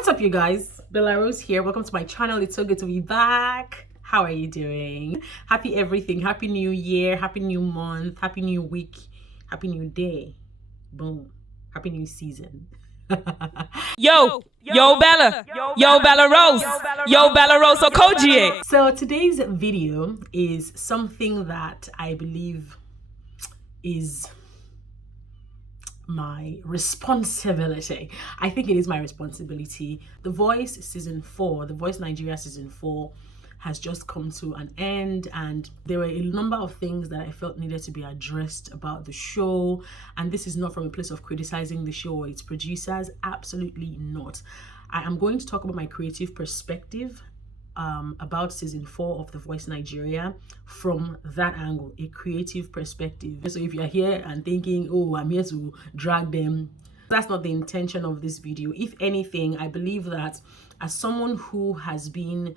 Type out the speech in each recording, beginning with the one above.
What's up, you guys? Bella Rose here. Welcome to my channel. It's so good to be back. How are you doing? Happy everything. Happy new year. Happy new month. Happy new week. Happy new day. Boom. Happy new season. Yo Bella, yo Bella Rose, yo Bella Rose Okogie. So today's video is something that I believe is my responsibility. I think it is my responsibility. The Voice season 4, The Voice Nigeria season 4 has just come to an end, and there were a number of things that I felt needed to be addressed about the show. And this is not from a place of criticizing the show or its producers, absolutely not. I am going to talk about my creative perspective about season 4 of The Voice Nigeria from that angle, a creative perspective. So if you're here and thinking, oh, I'm here to drag them, that's not the intention of this video. If anything, I believe that as someone who has been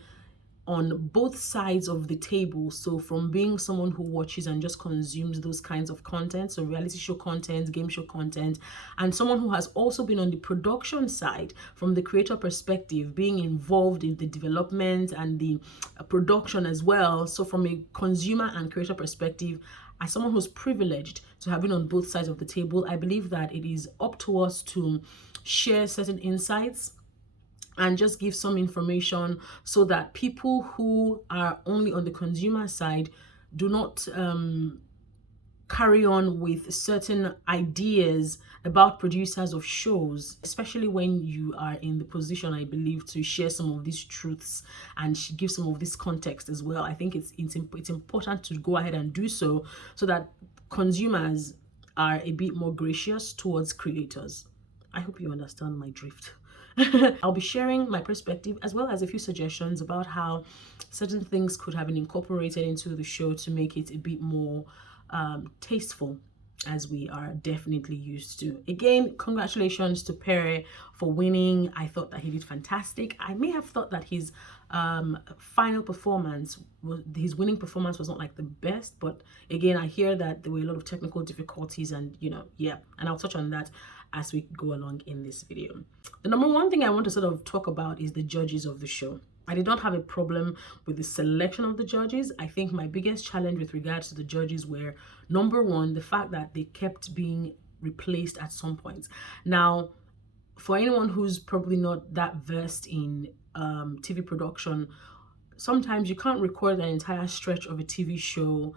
on both sides of the table, so from being someone who watches and just consumes those kinds of content, so reality show content, game show content, and someone who has also been on the production side from the creator perspective, being involved in the development and the production as well. So from a consumer and creator perspective, as someone who's privileged to have been on both sides of the table, I believe that it is up to us to share certain insights and just give some information so that people who are only on the consumer side do not carry on with certain ideas about producers of shows, especially when you are in the position, I believe, to share some of these truths and give some of this context as well. I think it's important to go ahead and do so that consumers are a bit more gracious towards creators. I hope you understand my drift. I'll be sharing my perspective as well as a few suggestions about how certain things could have been incorporated into the show to make it a bit more tasteful, as we are definitely used to. Again, congratulations to Pere for winning. I thought that he did fantastic. I may have thought that his final performance, his winning performance was not like the best, but again, I hear that there were a lot of technical difficulties and, yeah, and I'll touch on that as we go along in this video. The number one thing I want to sort of talk about is the judges of the show. I did not have a problem with the selection of the judges. I think my biggest challenge with regards to the judges were, number one, the fact that they kept being replaced at some points. Now, for anyone who's probably not that versed in TV production, sometimes you can't record an entire stretch of a TV show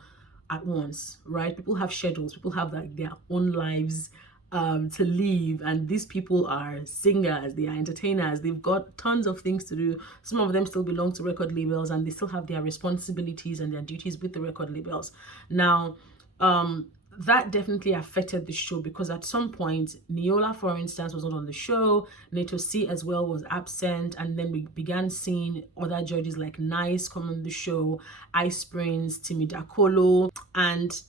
at once, right? People have schedules, people have like their own lives to live, and these people are singers, they are entertainers, they've got tons of things to do. Some of them still belong to record labels and they still have their responsibilities and their duties with the record labels. Now that definitely affected the show, because at some point Neola, for instance, was not on the show, Neto C as well was absent, and then we began seeing other judges like Nice come on the show, Ice Prince, Timi Dakolo, and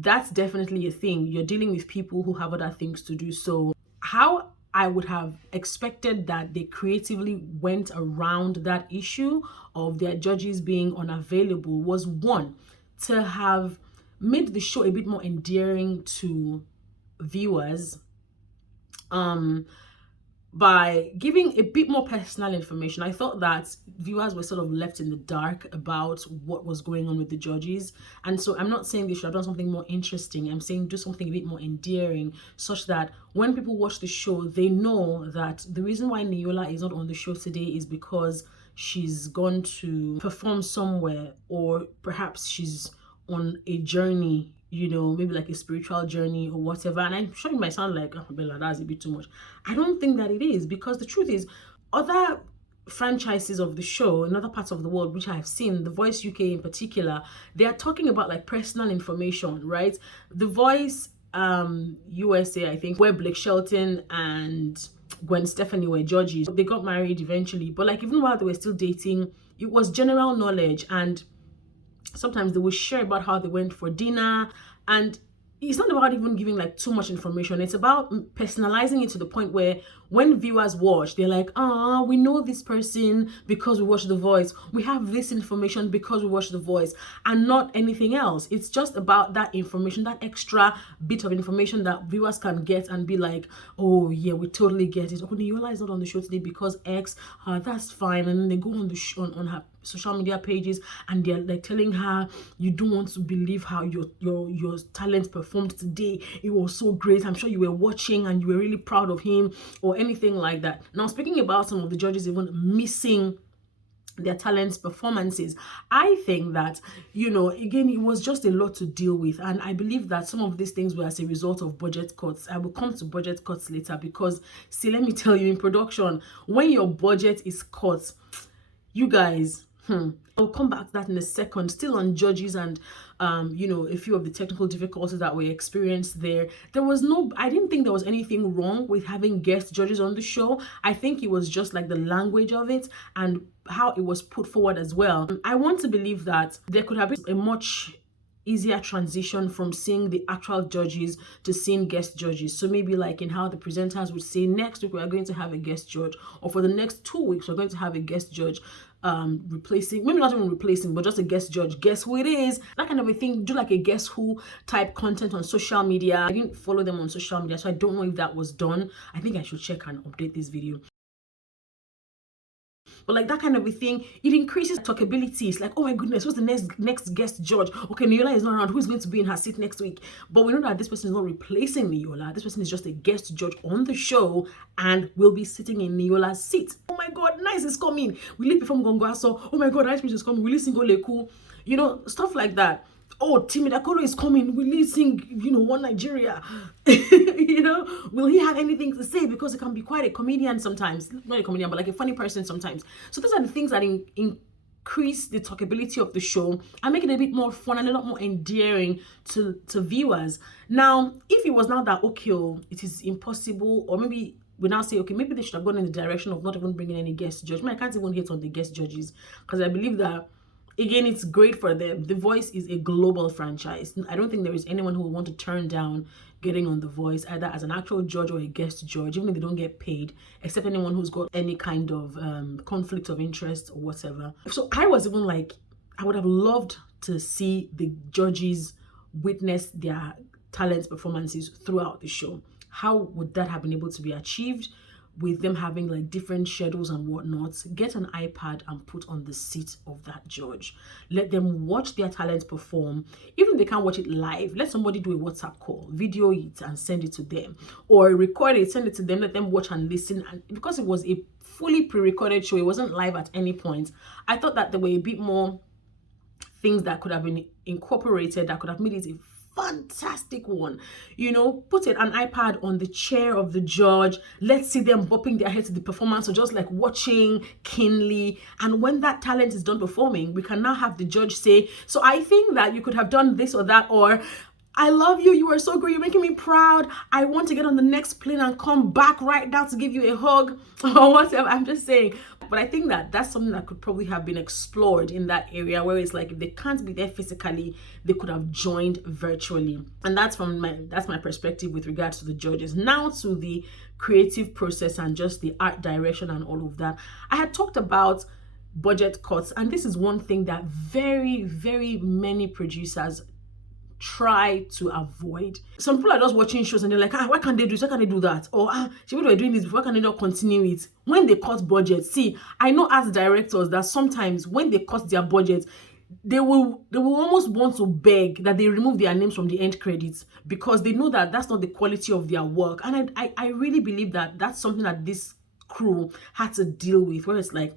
that's definitely a thing. You're dealing with people who have other things to do. So how I would have expected that they creatively went around that issue of their judges being unavailable was, one, to have made the show a bit more endearing to viewers by giving a bit more personal information. I thought that viewers were sort of left in the dark about what was going on with the judges. And so I'm not saying they should have done something more interesting. I'm saying do something a bit more endearing, such that when people watch the show, they know that the reason why Neola is not on the show today is because she's gone to perform somewhere, or perhaps she's on a journey, maybe like a spiritual journey or whatever. And I'm sure it might sound like, oh, Bella, that's a bit too much. I don't think that it is, because the truth is, other franchises of the show in other parts of the world, which I have seen, The Voice UK in particular, they are talking about like personal information, right? The Voice USA, I think, where Blake Shelton and Gwen Stefani were judges, they got married eventually, but like even while they were still dating, it was general knowledge, and sometimes they would share about how they went for dinner. And it's not about even giving like too much information. It's about personalizing it to the point where when viewers watch, they're like, we know this person because we watch The Voice. We have this information because we watch The Voice, and not anything else. It's just about that information, that extra bit of information that viewers can get and be like, oh yeah, we totally get it. Oh, Niola is not on the show today because X, that's fine. And then they go on the on her social media pages and they're like telling her, you don't want to believe how your talent performed today. It was so great. I'm sure you were watching and you were really proud of him, or anything like that. Now, speaking about some of the judges even missing their talents performances, I think that, you know, again, it was just a lot to deal with, and I believe that some of these things were as a result of budget cuts. I will come to budget cuts later, because see, let me tell you, in production, when your budget is cut, you guys, I'll come back to that in a second. Still on judges and you know, a few of the technical difficulties that we experienced there. I didn't think there was anything wrong with having guest judges on the show. I think it was just like the language of it and how it was put forward as well. I want to believe that there could have been a much easier transition from seeing the actual judges to seeing guest judges. So maybe like in how the presenters would say, next week we are going to have a guest judge, or for the next 2 weeks we're going to have a guest judge, replacing, maybe not even replacing, but just a guest judge. Guess who it is? That kind of a thing. Do like a guess who type content on social media. I didn't follow them on social media, so I don't know if that was done. I think I should check and update this video. But like that kind of a thing, it increases talkability. It's like, oh my goodness, who's the next guest judge? Okay, Niola is not around. Who's going to be in her seat next week? But we know that this person is not replacing Niola. This person is just a guest judge on the show and will be sitting in Niola's seat. Oh my God, Nice is coming. Will it be from Gongoaso? Oh my God, Nice is coming. Will it sing Oleku? You know, stuff like that. Oh, Timidakolo is coming. Will he sing, you know, One Nigeria? You know, will he have anything to say? Because he can be quite a comedian sometimes. Not a comedian, but like a funny person sometimes. So those are the things that increase the talkability of the show and make it a bit more fun and a lot more endearing to viewers. Now, if it was now that, okay, it is impossible, or maybe we now say, okay, maybe they should have gone in the direction of not even bringing any guest judge. I can't even hate on the guest judges, because I believe that, again, it's great for them. The Voice is a global franchise. I don't think there is anyone who will want to turn down getting on The Voice, either as an actual judge or a guest judge, even if they don't get paid, except anyone who's got any kind of conflict of interest or whatever. So I was even like, I would have loved to see the judges witness their talent performances throughout the show. How would that have been able to be achieved? With them having like different schedules and whatnot. Get an iPad and put on the seat of that judge. Let them watch their talent perform. Even if they can't watch it live, let somebody do a WhatsApp call, video it and send it to them, or record it, send it to them, let them watch and listen. And because it was a fully pre-recorded show, it wasn't live at any point, I thought that there were a bit more things that could have been incorporated that could have made it a fantastic one. You know, put an iPad on the chair of the judge. Let's see them bopping their head to the performance, or just like watching keenly. And when that talent is done performing, we can now have the judge say, so I think that you could have done this or that, or I love you, you are so great, you're making me proud, I want to get on the next plane and come back right now to give you a hug, or whatever. I'm just saying. But I think that that's something that could probably have been explored in that area, where it's like if they can't be there physically, they could have joined virtually. And that's my perspective with regards to the judges. Now to the creative process and just the art direction and all of that. I had talked about budget cuts, and this is one thing that very, very many producers try to avoid. Some people are just watching shows and they're like, why can't they do this? Why can't they do that? Or people were doing this before, why can't they not continue it? When they cut budget, see, I know as directors that sometimes when they cut their budget, they will almost want to beg that they remove their names from the end credits, because they know that that's not the quality of their work. And I really believe that that's something that this crew had to deal with, where it's like,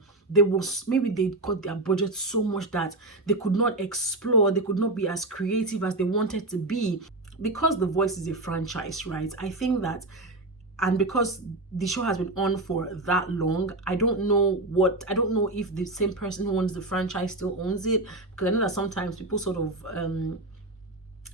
maybe they cut their budget so much that they could not explore, they could not be as creative as they wanted to be, because The Voice is a franchise, right? I think that, and because the show has been on for that long, I don't know if the same person who owns the franchise still owns it, because I know that sometimes people sort of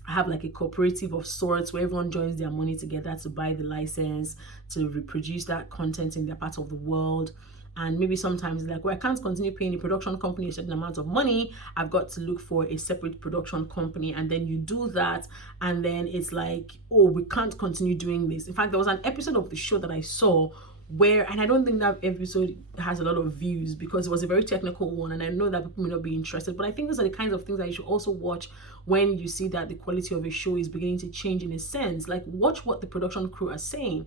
have like a cooperative of sorts where everyone joins their money together to buy the license to reproduce that content in their part of the world And maybe sometimes like, well, I can't continue paying the production company a certain amount of money. I've got to look for a separate production company. And then you do that. And then it's like, oh, we can't continue doing this. In fact, there was an episode of the show that I saw where, and I don't think that episode has a lot of views because it was a very technical one, and I know that people may not be interested, but I think those are the kinds of things that you should also watch when you see that the quality of a show is beginning to change in a sense. Like, watch what the production crew are saying.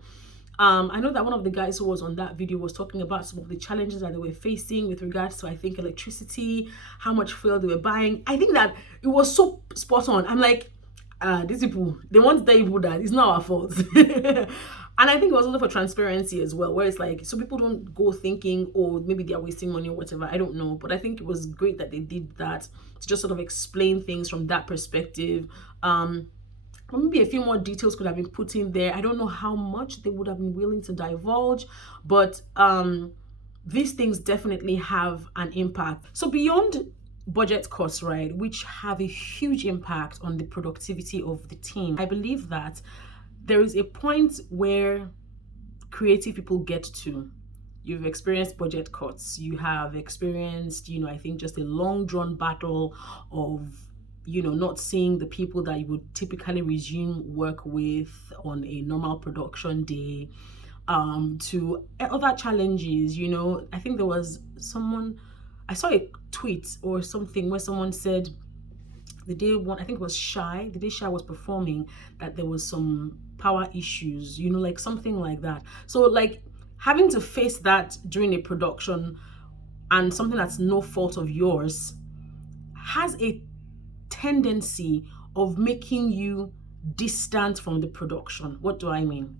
I know that one of the guys who was on that video was talking about some of the challenges that they were facing with regards to, I think, electricity, how much fuel they were buying. I think that it was so spot on. I'm like, these people, they want to tell people that it's not our fault. And I think it was also for transparency as well, where it's like, so people don't go thinking, oh, maybe they're wasting money or whatever. I don't know. But I think it was great that they did that to just sort of explain things from that perspective. Maybe a few more details could have been put in there. I don't know how much they would have been willing to divulge, but these things definitely have an impact. So beyond budget costs, right, which have a huge impact on the productivity of the team, I believe that there is a point where creative people get to. You've experienced budget cuts. You have experienced, I think just a long drawn battle of, not seeing the people that you would typically resume work with on a normal production day, to other challenges. I think there was I saw a tweet or something where someone said the day Shy was performing, that there was some power issues, like something like that. So like having to face that during a production and something that's no fault of yours has a tendency of making you distant from the production. What do I mean?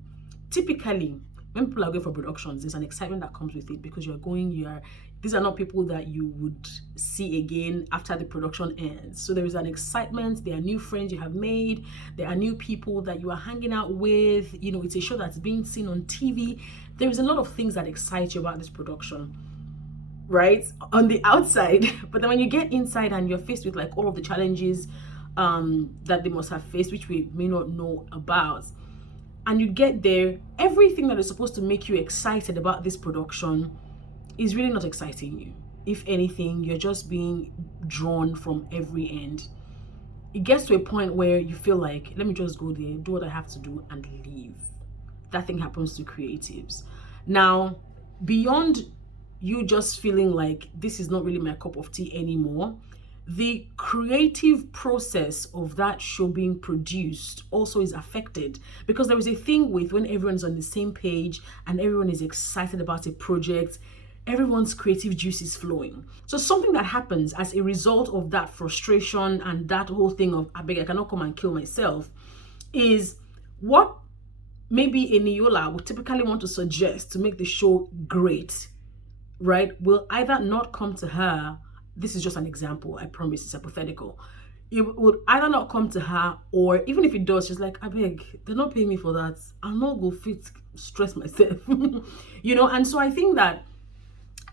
Typically, when people are going for productions, there's an excitement that comes with it because these are not people that you would see again after the production ends. So there is an excitement. There are new friends you have made. There are new people that you are hanging out with. It's a show that's being seen on TV. There is a lot of things that excite you about this production, right? On the outside. But then when you get inside and you're faced with like all of the challenges that they must have faced, which we may not know about, and you get there, everything that is supposed to make you excited about this production is really not exciting you. If anything, you're just being drawn from every end. It gets to a point where you feel like, let me just go there, do what I have to do, and leave. That thing happens to creatives. Now, beyond you just feeling like this is not really my cup of tea anymore, the creative process of that show being produced also is affected, because there is a thing with when everyone's on the same page and everyone is excited about a project, everyone's creative juice is flowing. So something that happens as a result of that frustration and that whole thing of, I cannot come and kill myself, is what maybe a Niola would typically want to suggest to make the show great, right, will either not come to her. This is just an example, I promise it's hypothetical. It would either not come to her, or even if it does, she's like, they're not paying me for that. I'll not go fit stress myself. And so I think that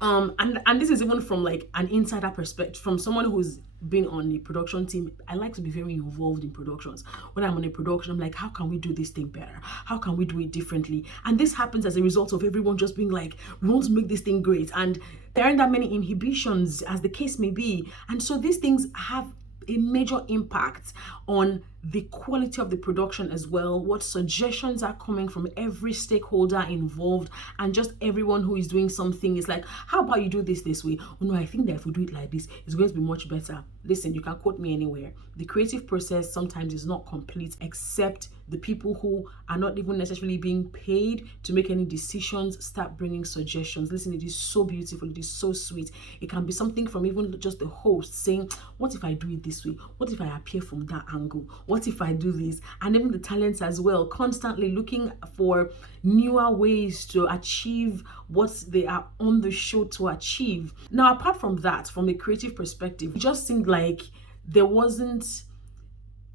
and this is even from like an insider perspective, from someone who's been on the production team. I like to be very involved in productions. When I'm on a production, I'm like, how can we do this thing better? How can we do it differently? And this happens as a result of everyone just being like, we want to make this thing great. And there aren't that many inhibitions, as the case may be. And so these things have a major impact on the quality of the production as well, what suggestions are coming from every stakeholder involved, and just everyone who is doing something is like, how about you do this way? Oh no, I think that if we do it like this, it's going to be much better. Listen, you can quote me anywhere. The creative process sometimes is not complete except the people who are not even necessarily being paid to make any decisions start bringing suggestions. Listen, it is so beautiful. It is so sweet. It can be something from even just the host saying, what if I do it this way? What if I appear from that angle? What if I do this? And even the talents as well, constantly looking for newer ways to achieve what they are on the show to achieve. Now, apart from that, from a creative perspective, it just seemed like there wasn't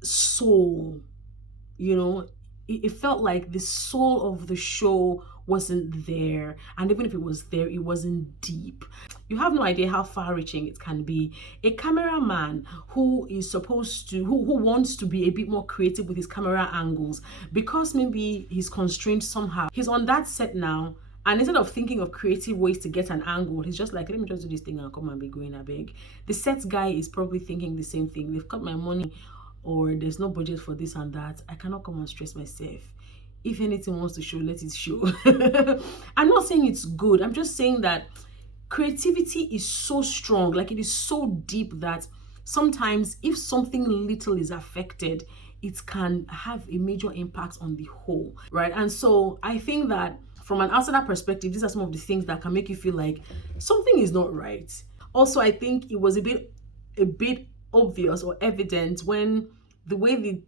soul. It felt like the soul of the show wasn't there, and even if it was there, it wasn't deep. You have no idea how far-reaching it can be. A cameraman who is supposed to, who wants to be a bit more creative with his camera angles, because maybe he's constrained somehow. He's on that set now, And instead of thinking of creative ways to get an angle, he's just like, let me just do this thing and come and be going a beg. The set guy is probably thinking the same thing. They've cut my money, or there's no budget for this and that. I cannot come and stress myself. If anything wants to show, let it show. I'm not saying it's good. I'm just saying that creativity is so strong, like it is so deep that sometimes if something little is affected, it can have a major impact on the whole, right? And so I think that from an outsider perspective, these are some of the things that can make you feel like something is not right. Also, I think it was a bit obvious or evident when the way the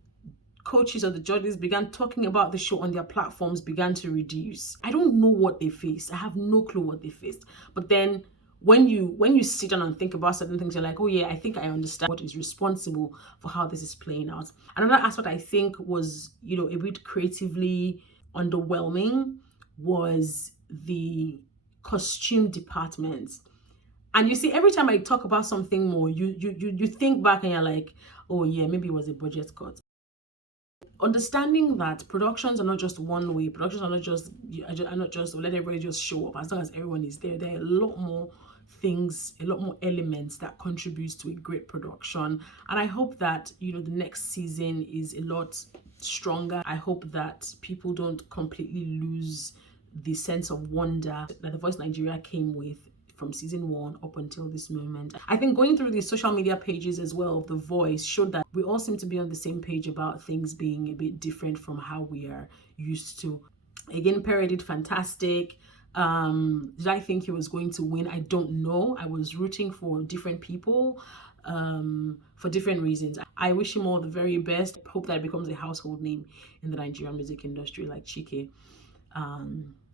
coaches or the judges began talking about the show on their platforms began to reduce. I don't know what they faced. I have no clue what they faced. But then when you sit down and think about certain things, you're like, oh yeah, I think I understand what is responsible for how this is playing out. Another aspect I think was, a bit creatively underwhelming was the costume department. And you see, every time I talk about something more, you think back and you're like, oh yeah, maybe it was a budget cut. Understanding that productions are not just one way, productions are not just let everybody just show up. As long as everyone is there, there are a lot more things, a lot more elements that contributes to a great production. And I hope that the next season is a lot stronger. I hope that people don't completely lose the sense of wonder that The Voice Nigeria came with from season 1 up until this moment. I think going through the social media pages as well of The Voice showed that we all seem to be on the same page about things being a bit different from how we are used to. Again, Perry did fantastic. Did I think he was going to win? I don't know. I was rooting for different people for different reasons. I wish him all the very best. I hope that it becomes a household name in the Nigerian music industry like Chike.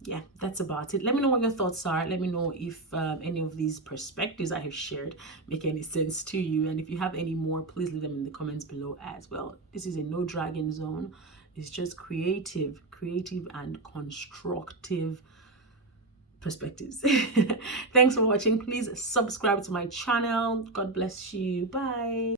Yeah, that's about it. Let me know what your thoughts are. Let me know if any of these perspectives I have shared make any sense to you. And if you have any more, please leave them in the comments below as well. This is a no dragging zone. It's just creative and constructive perspectives. Thanks for watching. Please subscribe to my channel. God bless you. Bye.